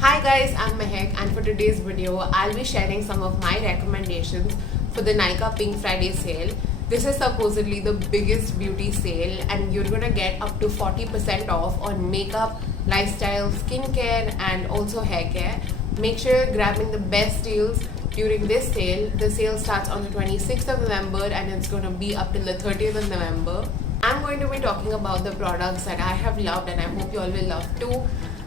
Hi guys, I'm Mehak and for today's video, I'll be sharing some of my recommendations for the Nykaa Pink Friday sale. This is supposedly the biggest beauty sale and you're gonna get up to 40% off on makeup, lifestyle, skincare and also hair care. Make sure you're grabbing the best deals during this sale. The sale starts on the 26th of November and it's gonna be up till the 30th of November. I'm going to be talking about the products that I have loved and I hope you all will love too.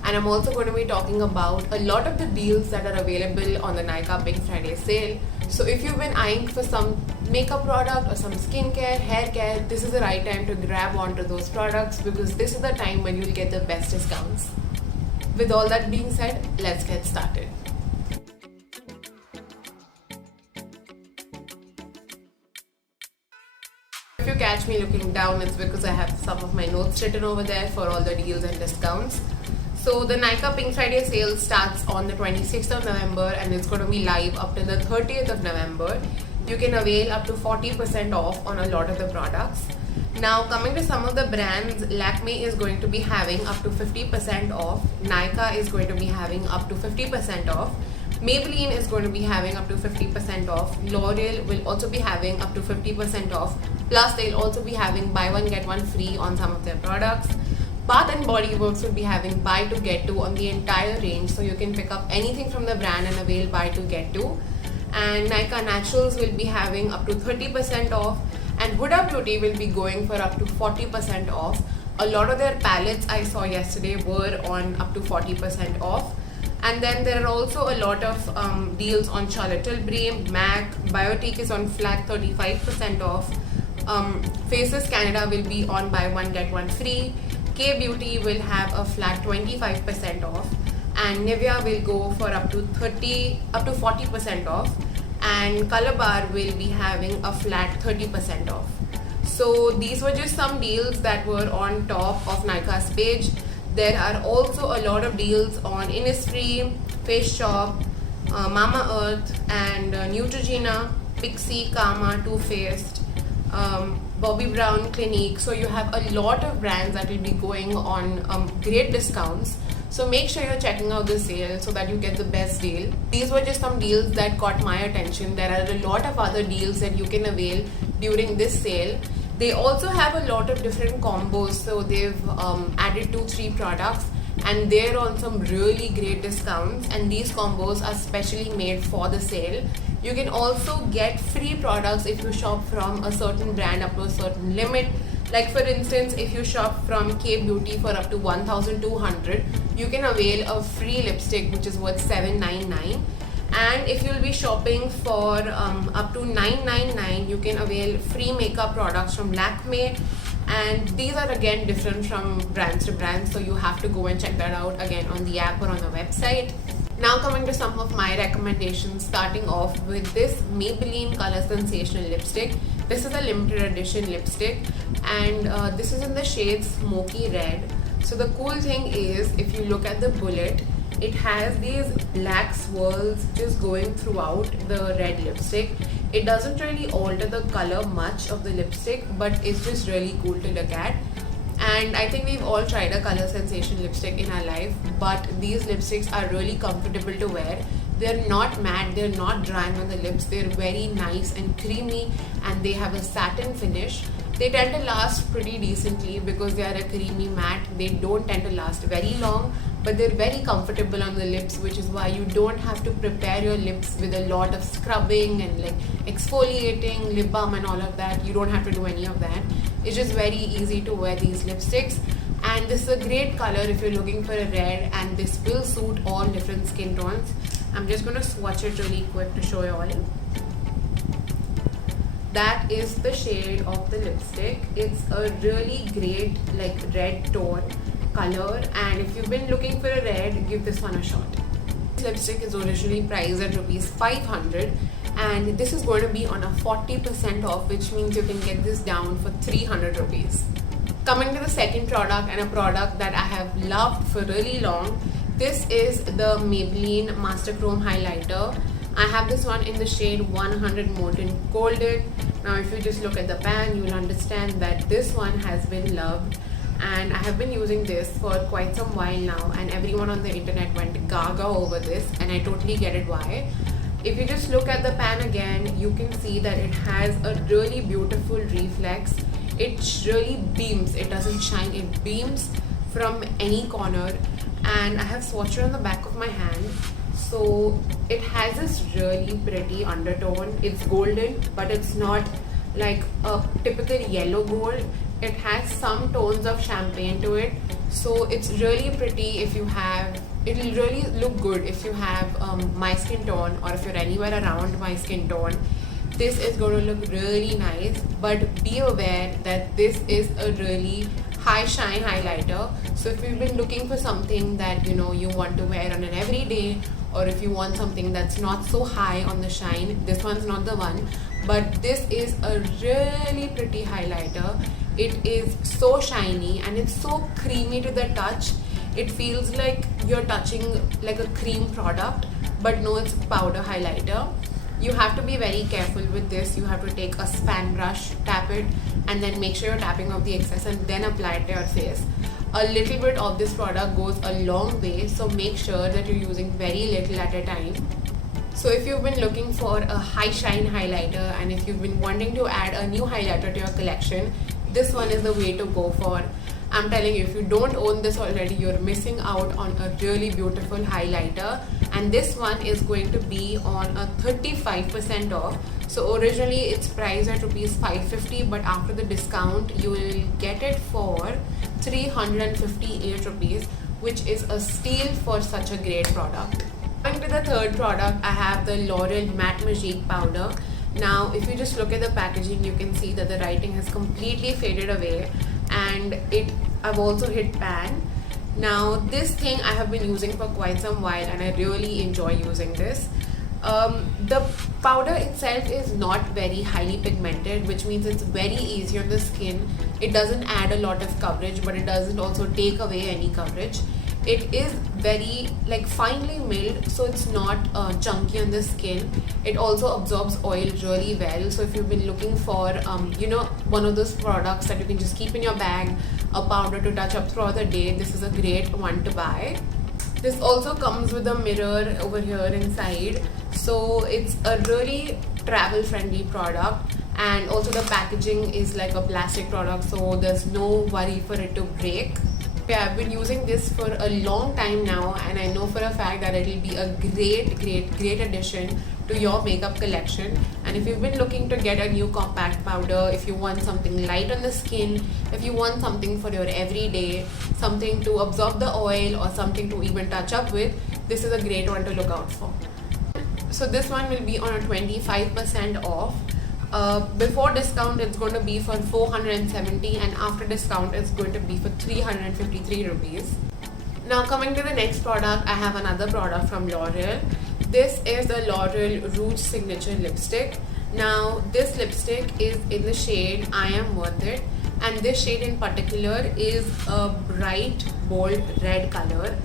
And I'm also going to be talking about a lot of the deals that are available on the Nykaa Pink Friday sale. So if you've been eyeing for some makeup product or some skincare, hair care, this is the right time to grab onto those products because this is the time when you'll get the best discounts. With all that being said, let's get started. If you catch me looking down, it's because I have some of my notes written over there for all the deals and discounts. So the Nykaa Pink Friday sale starts on the 26th of November and it's going to be live up to the 30th of November. You can avail up to 40% off on a lot of the products. Now coming to some of the brands, Lakme is going to be having up to 50% off. Nykaa is going to be having up to 50% off. Maybelline is going to be having up to 50% off. L'Oreal will also be having up to 50% off. Plus they'll also be having buy one get one free on some of their products. Bath and Body Works will be having buy to get two on the entire range, so you can pick up anything from the brand and avail buy to get two. And Nykaa Naturals will be having up to 30% off, and Huda Beauty will be going for up to 40% off. A lot of their palettes I saw yesterday were on up to 40% off. And then there are also a lot of deals on Charlotte Tilbury, MAC, Biotique is on flat 35% off. Faces Canada will be on buy one get one free. K Beauty will have a flat 25% off, and Nivea will go for up to 40% off, and Color Bar will be having a flat 30% off. So these were just some deals that were on top of Nykaa's page. There are also a lot of deals on Innisfree, Face Shop, Mama Earth and Neutrogena, Pixie, Kama, Too Faced, Bobbi Brown, Clinique. So you have a lot of brands that will be going on great discounts. So make sure you're checking out the sale so that you get the best deal. These were just some deals that caught my attention. There are a lot of other deals that you can avail during this sale. They also have a lot of different combos. So they've added 2-3 products and they're on some really great discounts, and these combos are specially made for the sale. You can also get free products if you shop from a certain brand up to a certain limit. Like for instance, if you shop from K Beauty for up to 1,200, you can avail a free lipstick which is worth $799. And if you'll be shopping for up to $999, you can avail free makeup products from Lakme. And these are again different from brands to brands, so you have to go and check that out again on the app or on the website. Now coming to some of my recommendations, starting off with this Maybelline Color Sensational lipstick. This is a limited edition lipstick and this is in the shade Smoky Red. So the cool thing is, if you look at the bullet, it has these black swirls just going throughout the red lipstick. It doesn't really alter the color much of the lipstick, but it's just really cool to look at. And I think we've all tried a Color Sensation lipstick in our life, but these lipsticks are really comfortable to wear. They're not matte, they're not drying on the lips, they're very nice and creamy, and they have a satin finish. They tend to last pretty decently because they are a creamy matte. They don't tend to last very long, but they're very comfortable on the lips, which is why you don't have to prepare your lips with a lot of scrubbing and like exfoliating, lip balm and all of that. You don't have to do any of that. It's just very easy to wear these lipsticks, and this is a great color if you're looking for a red, and this will suit all different skin tones. I'm just going to swatch it really quick to show you all. That is the shade of the lipstick. It's a really great like red tone color, and if you've been looking for a red, give this one a shot. This lipstick is originally priced at rupees 500 and this is going to be on a 40% off, which means you can get this down for 300 rupees. Coming to the second product, and a product that I have loved for really long, this is the Maybelline Master Chrome Highlighter. I have this one in the shade 100 Molten Golden. Now if you just look at the pan, you'll understand that this one has been loved. and I have been using this for quite some while now, and everyone on the internet went gaga over this, and I totally get it why. If you just look at the pan again, you can see that it has a really beautiful reflex. It really beams, it doesn't shine, it beams from any corner. And I have swatched it on the back of my hand. So it has this really pretty undertone. It's golden, but it's not like a typical yellow gold. It has some tones of champagne to it. So it's really pretty if you have, it'll really look good if you have my skin tone, or if you're anywhere around my skin tone. This is going to look really nice, but be aware that this is a really high shine highlighter. So if you've been looking for something that you want to wear on an everyday, or if you want something that's not so high on the shine, this one's not the one. But this is a really pretty highlighter. It is so shiny and it's so creamy to the touch. It feels like you're touching like a cream product, but no, it's powder highlighter. You have to be very careful with this. You have to take a span brush, tap it, and then make sure you're tapping off the excess and then apply it to your face. A little bit of this product goes a long way, so make sure that you're using very little at a time. So if you've been looking for a high shine highlighter, and if you've been wanting to add a new highlighter to your collection, this one is the way to go for. I'm telling you, if you don't own this already, you're missing out on a really beautiful highlighter. And this one is going to be on a 35% off. So originally it's priced at rupees 550, but after the discount you will get it for 358 rupees, which is a steal for such a great product. Coming to the third product, I have the L'Oreal Matte Magique powder. Now if you just look at the packaging, you can see that the writing has completely faded away, and I've also hit pan. Now this thing I have been using for quite some while, and I really enjoy using this. The powder itself is not very highly pigmented, which means it's very easy on the skin. It doesn't add a lot of coverage, but it doesn't also take away any coverage. It is very finely milled, so it's not chunky on the skin. It also absorbs oil really well. So if you've been looking for one of those products that you can just keep in your bag, a powder to touch up throughout the day, this is a great one to buy. This also comes with a mirror over here inside, so it's a really travel friendly product. And also the packaging is like a plastic product, so there's no worry for it to break. Yeah, I've been using this for a long time now, and I know for a fact that it'll be a great addition to your makeup collection. And if you've been looking to get a new compact powder, if you want something light on the skin, if you want something for your everyday, something to absorb the oil or something to even touch up with, this is a great one to look out for. So this one will be on a 25% off. Before discount it's going to be for 470, and after discount it's going to be for 353 rupees. Now coming to the next product, I have another product from L'Oreal. This is the L'Oreal Rouge Signature Lipstick. Now this lipstick is in the shade I Am Worth It, and this shade in particular is a bright bold red color.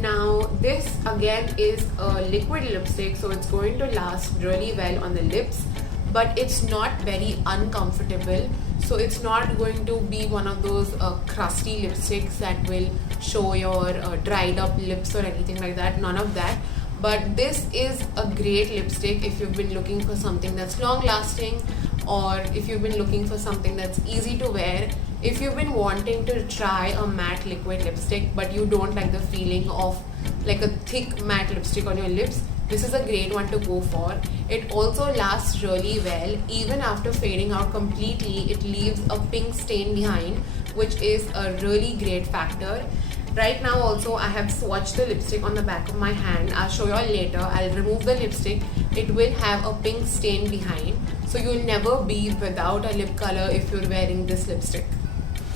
Now this again is a liquid lipstick, so it's going to last really well on the lips, but it's not very uncomfortable. So it's not going to be one of those crusty lipsticks that will show your dried up lips or anything like that, none of that. But this is a great lipstick if you've been looking for something that's long lasting, or if you've been looking for something that's easy to wear. If you've been wanting to try a matte liquid lipstick but you don't like the feeling of like a thick matte lipstick on your lips, this is a great one to go for. It also lasts really well. Even after fading out completely, it leaves a pink stain behind, which is a really great factor. Right now also I have swatched the lipstick on the back of my hand. I'll show you all later. I'll remove the lipstick. It will have a pink stain behind, so you'll never be without a lip color if you're wearing this lipstick.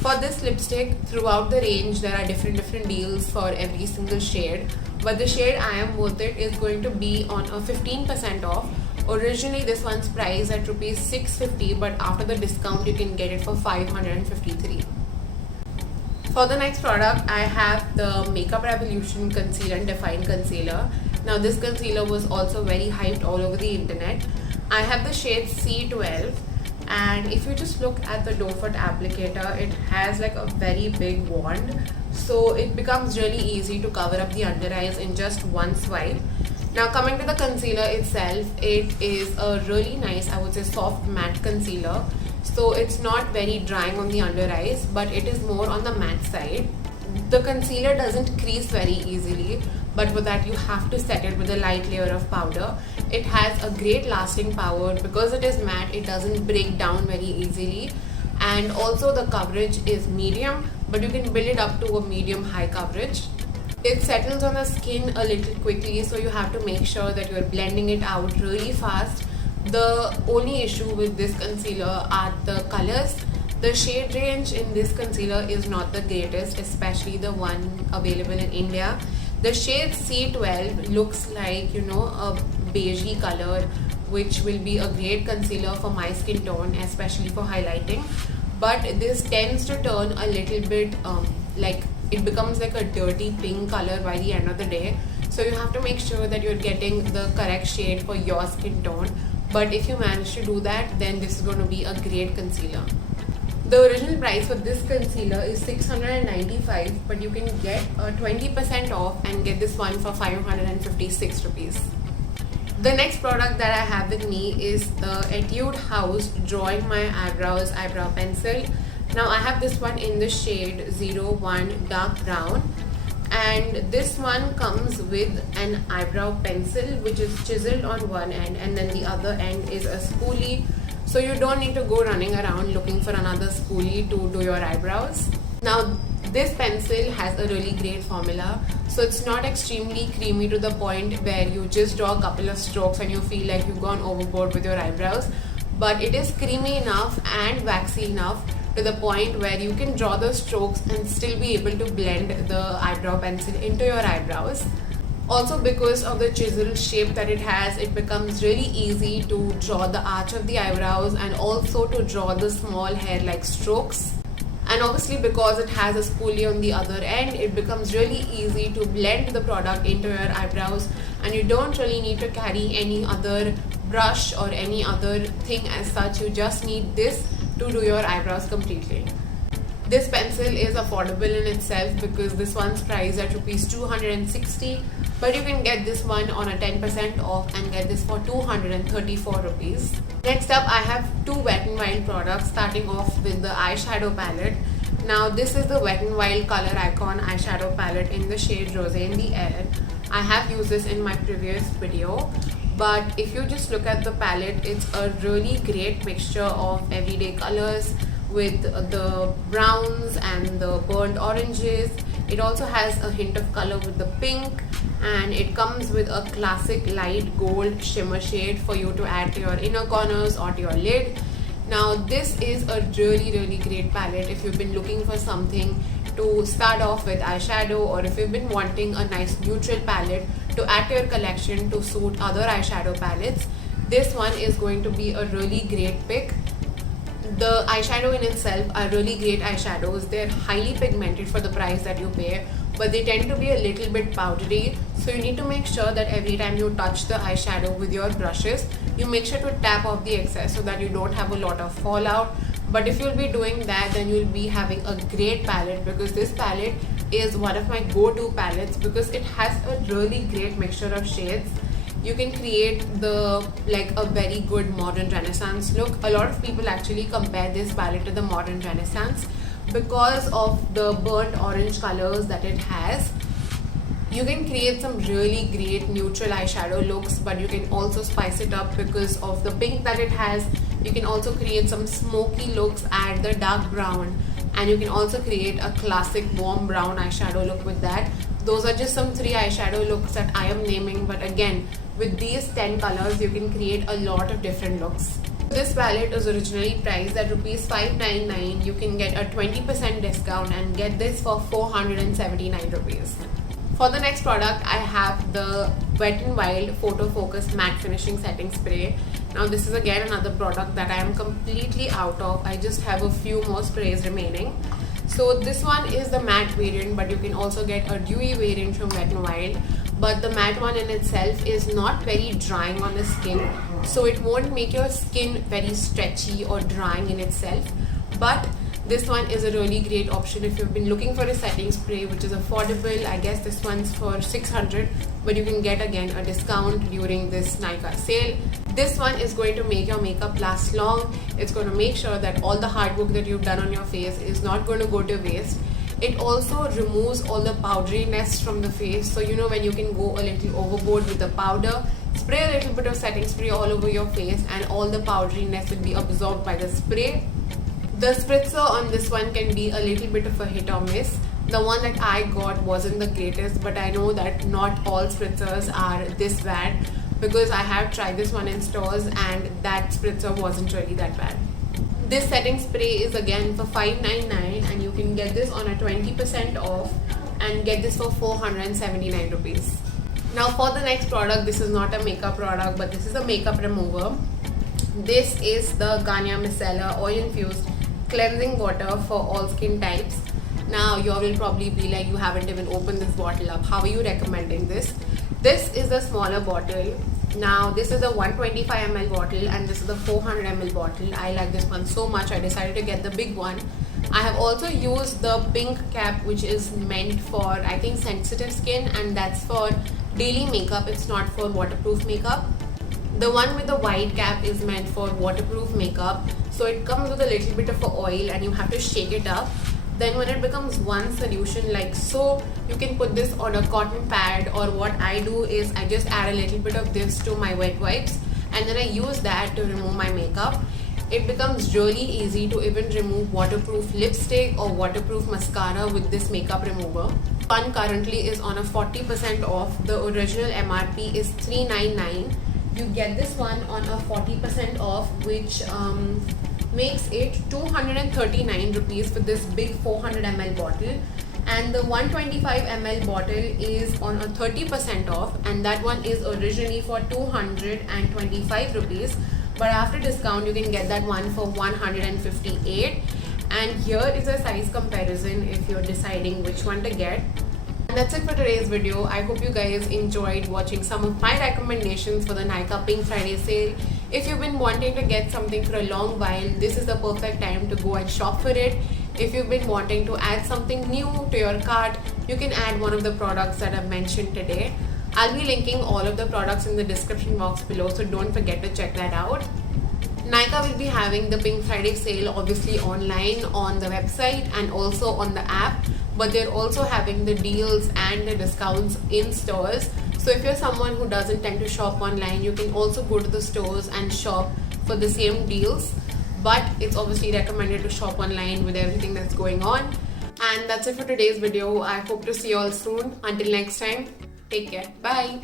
For this lipstick, throughout the range there are different deals for every single shade, but the shade I Am Worth It is going to be on a 15% off. Originally this one's priced at rupees 650, but after the discount you can get it for 553. For the next product, I have the Makeup Revolution Conceal and Define Concealer. Now this concealer was also very hyped all over the internet. I have the shade C12. And if you just look at the doe foot applicator, it has like a very big wand, so it becomes really easy to cover up the under eyes in just one swipe. Now coming to the concealer itself, it is a really nice, I would say, soft matte concealer. So it's not very drying on the under eyes, but it is more on the matte side. The concealer doesn't crease very easily, but for that you have to set it with a light layer of powder. It has a great lasting power because it is matte. It doesn't break down very easily, and also the coverage is medium, but you can build it up to a medium high coverage. It settles on the skin a little quickly, so you have to make sure that you're blending it out really fast. The only issue with this concealer are the colors. The shade range in this concealer is not the greatest, especially the one available in India. The shade C12 looks like, a beigey color, which will be a great concealer for my skin tone, especially for highlighting. But this tends to turn a little bit it becomes like a dirty pink color by the end of the day. So you have to make sure that you're getting the correct shade for your skin tone. But if you manage to do that, then this is going to be a great concealer. The original price for this concealer is $695, but you can get 20% off and get this one for 556 rupees. The next product that I have with me is the Etude House Drawing My Eyebrows eyebrow pencil. Now I have this one in the shade 01 dark brown, and this one comes with an eyebrow pencil which is chiseled on one end, and then the other end is a spoolie, so you don't need to go running around looking for another spoolie to do your eyebrows. Now this pencil has a really great formula, so it's not extremely creamy to the point where you just draw a couple of strokes and you feel like you've gone overboard with your eyebrows, but it is creamy enough and waxy enough to the point where you can draw the strokes and still be able to blend the eyebrow pencil into your eyebrows. Also, because of the chisel shape that it has, it becomes really easy to draw the arch of the eyebrows and also to draw the small hair-like strokes. And obviously, because it has a spoolie on the other end, it becomes really easy to blend the product into your eyebrows, and you don't really need to carry any other brush or any other thing as such. You just need this to do your eyebrows completely. This pencil is affordable in itself because this one's priced at rupees 260, but you can get this one on a 10% off and get this for 234 rupees. Next up, I have two Wet n Wild products, starting off with the eyeshadow palette. Now this is the Wet n Wild Color Icon eyeshadow palette in the shade Rosé in the Air. I have used this in my previous video, but if you just look at the palette, it's a really great mixture of everyday colors with the browns and the burnt oranges. It also has a hint of color with the pink, and it comes with a classic light gold shimmer shade for you to add to your inner corners or to your lid. Now this is a really great palette if you've been looking for something to start off with eyeshadow, or if you've been wanting a nice neutral palette to add to your collection to suit other eyeshadow palettes. This one is going to be a really great pick. The eyeshadow in itself are really great eyeshadows. They're highly pigmented for the price that you pay, but they tend to be a little bit powdery, so you need to make sure that every time you touch the eyeshadow with your brushes, you make sure to tap off the excess so that you don't have a lot of fallout. But if you'll be doing that, then you'll be having a great palette, because this palette is one of my go-to palettes because it has a really great mixture of shades. You can create a very good modern renaissance look. A lot of people actually compare this palette to the modern renaissance because of the burnt orange colors that it has. You can create some really great neutral eyeshadow looks, but you can also spice it up because of the pink that it has. You can also create some smoky looks, add the dark brown, and you can also create a classic warm brown eyeshadow look with that. Those are just some 3 eyeshadow looks that I am naming, but again, with these 10 colors, you can create a lot of different looks. This palette was originally priced at rupees 599. You can get a 20% discount and get this for 479 rupees. For the next product, I have the Wet n Wild Photo Focus Matte Finishing Setting Spray. Now this is again another product that I am completely out of. I just have a few more sprays remaining. So this one is the matte variant, but you can also get a dewy variant from Wet n Wild. but the matte one in itself is not very drying on the skin, so it won't make your skin very stretchy or drying in itself. But this one is a really great option if you've been looking for a setting spray which is affordable. I guess this one's for 600, but you can get again a discount during this Nykaa sale. This one is going to make your makeup last long. It's going to make sure that all the hard work that you've done on your face is not going to go to waste. It also removes all the powderiness from the face, so you know when you can go a little overboard with the powder, spray a little bit of setting spray all over your face and all the powderiness will be absorbed by the spray. The spritzer on this one can be a little bit of a hit or miss. The one that I got wasn't the greatest, but I know that not all spritzers are this bad because I have tried this one in stores and that spritzer wasn't really that bad. This setting spray is again for $599 and you can get this on a 20% off and get this for 479 rupees. Now for the next product, this is not a makeup product but this is a makeup remover. This is the Garnier Micellar Oil Infused Cleansing Water for all skin types. Now you will probably be like, you haven't even opened this bottle up, how are you recommending this? This is the smaller bottle. Now this is a 125 ml bottle and this is the 400 ml bottle. I like this one so much I decided to get the big one. I have also used the pink cap which is meant for I think sensitive skin, and that's for daily makeup, it's not for waterproof makeup. The one with the white cap is meant for waterproof makeup, so it comes with a little bit of a oil and you have to shake it up. Then when it becomes one solution like so, you can put this on a cotton pad, or what I do is I just add a little bit of this to my wet wipes and then I use that to remove my makeup. It becomes really easy to even remove waterproof lipstick or waterproof mascara with this makeup remover. One currently is on a 40% off. The original MRP is $399. You get this one on a 40% off, which makes it 239 rupees for this big 400 ml bottle, and the 125 ml bottle is on a 30% off, and that one is originally for 225 rupees, but after discount you can get that one for 158. And here is a size comparison if you're deciding which one to get. And that's it for today's video. I hope you guys enjoyed watching some of my recommendations for the Nykaa Pink Friday sale. If you've been wanting to get something for a long while, this is the perfect time to go and shop for it. If you've been wanting to add something new to your cart, you can add one of the products that I've mentioned today. I'll be linking all of the products in the description box below, so don't forget to check that out. Nykaa will be having the Pink Friday sale obviously online on the website and also on the app, but they're also having the deals and the discounts in stores. So if you're someone who doesn't tend to shop online, you can also go to the stores and shop for the same deals, but it's obviously recommended to shop online with everything that's going on. And that's it for today's video. I hope to see you all soon. Until next time, take care. Bye.